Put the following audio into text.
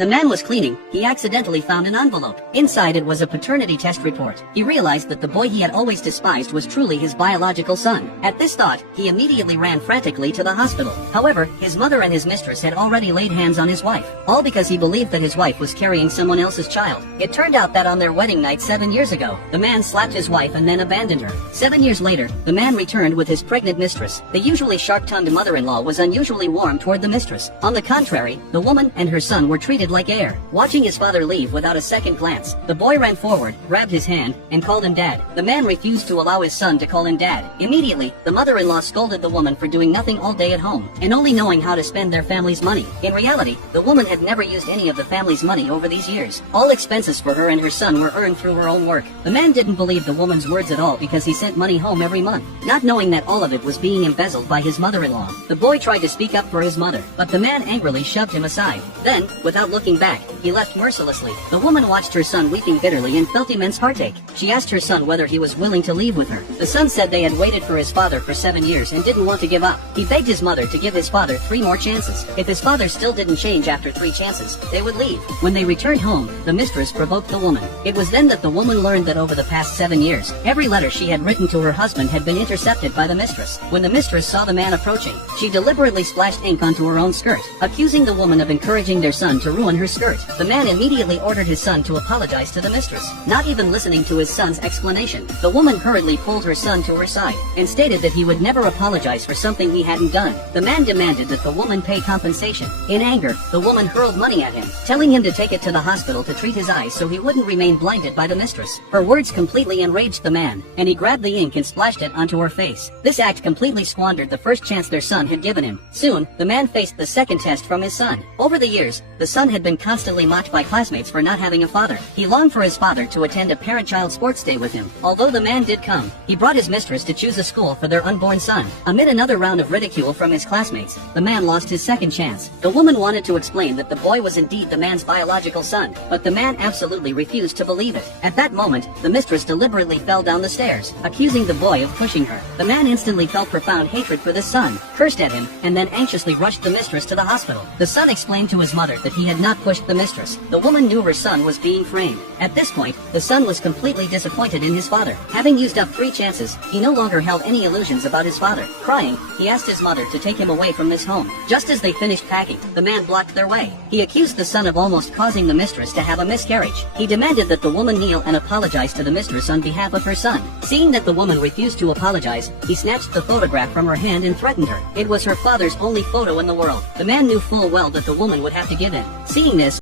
The man was cleaning, he accidentally found an envelope. Inside it was a paternity test report. He realized that the boy he had always despised was truly his biological son. At this thought, he immediately ran frantically to the hospital. However, his mother and his mistress had already laid hands on his wife, all because he believed that his wife was carrying someone else's child. It turned out that on their wedding night 7 years ago, the man slapped his wife and then abandoned her. 7 years later, the man returned with his pregnant mistress. The usually sharp-tongued mother-in-law was unusually warm toward the mistress. On the contrary, the woman and her son were treated like air. Watching his father leave without a second glance, the boy ran forward, grabbed his hand, and called him dad. The man refused to allow his son to call him dad. Immediately, the mother-in-law scolded the woman for doing nothing all day at home, and only knowing how to spend their family's money. In reality, the woman had never used any of the family's money over these years. All expenses for her and her son were earned through her own work. The man didn't believe the woman's words at all because he sent money home every month, not knowing that all of it was being embezzled by his mother-in-law. The boy tried to speak up for his mother, but the man angrily shoved him aside. Then, without looking back, he left mercilessly. The woman watched her son weeping bitterly and felt immense heartache. She asked her son whether he was willing to leave with her. The son said they had waited for his father for 7 years and didn't want to give up. He begged his mother to give his father 3 more chances. If his father still didn't change after 3 chances, they would leave. When they returned home, the mistress provoked the woman. It was then that the woman learned that over the past 7 years, every letter she had written to her husband had been intercepted by the mistress. When the mistress saw the man approaching, she deliberately splashed ink onto her own skirt, accusing the woman of encouraging their son to ruin her skirt. The man immediately ordered his son to apologize to the mistress. Not even listening to his son's explanation, the woman hurriedly pulled her son to her side and stated that he would never apologize for something he hadn't done. The man demanded that the woman pay compensation. In anger, the woman hurled money at him, telling him to take it to the hospital to treat his eyes so he wouldn't remain blinded by the mistress. Her words completely enraged the man, and he grabbed the ink and splashed it onto her face. This act completely squandered the first chance their son had given him. Soon, the man faced the second test from his son. Over the years, the son had been constantly mocked by classmates for not having a father. He longed for his father to attend a parent-child sports day with him. Although the man did come, he brought his mistress to choose a school for their unborn son. Amid another round of ridicule from his classmates, the man lost his second chance. The woman wanted to explain that the boy was indeed the man's biological son, but the man absolutely refused to believe it. At that moment, the mistress deliberately fell down the stairs, accusing the boy of pushing her. The man instantly felt profound hatred for the son, cursed at him, and then anxiously rushed the mistress to the hospital. The son explained to his mother that he had not pushed the mistress. The woman knew her son was being framed. At this point, the son was completely disappointed in his father. Having used up 3 chances, he no longer held any illusions about his father. Crying, he asked his mother to take him away from this home. Just as they finished packing, the man blocked their way. He accused the son of almost causing the mistress to have a miscarriage. He demanded that the woman kneel and apologize to the mistress on behalf of her son. Seeing that the woman refused to apologize, he snatched the photograph from her hand and threatened her. It was her father's only photo in the world. The man knew full well that the woman would have to give in. Seeing this,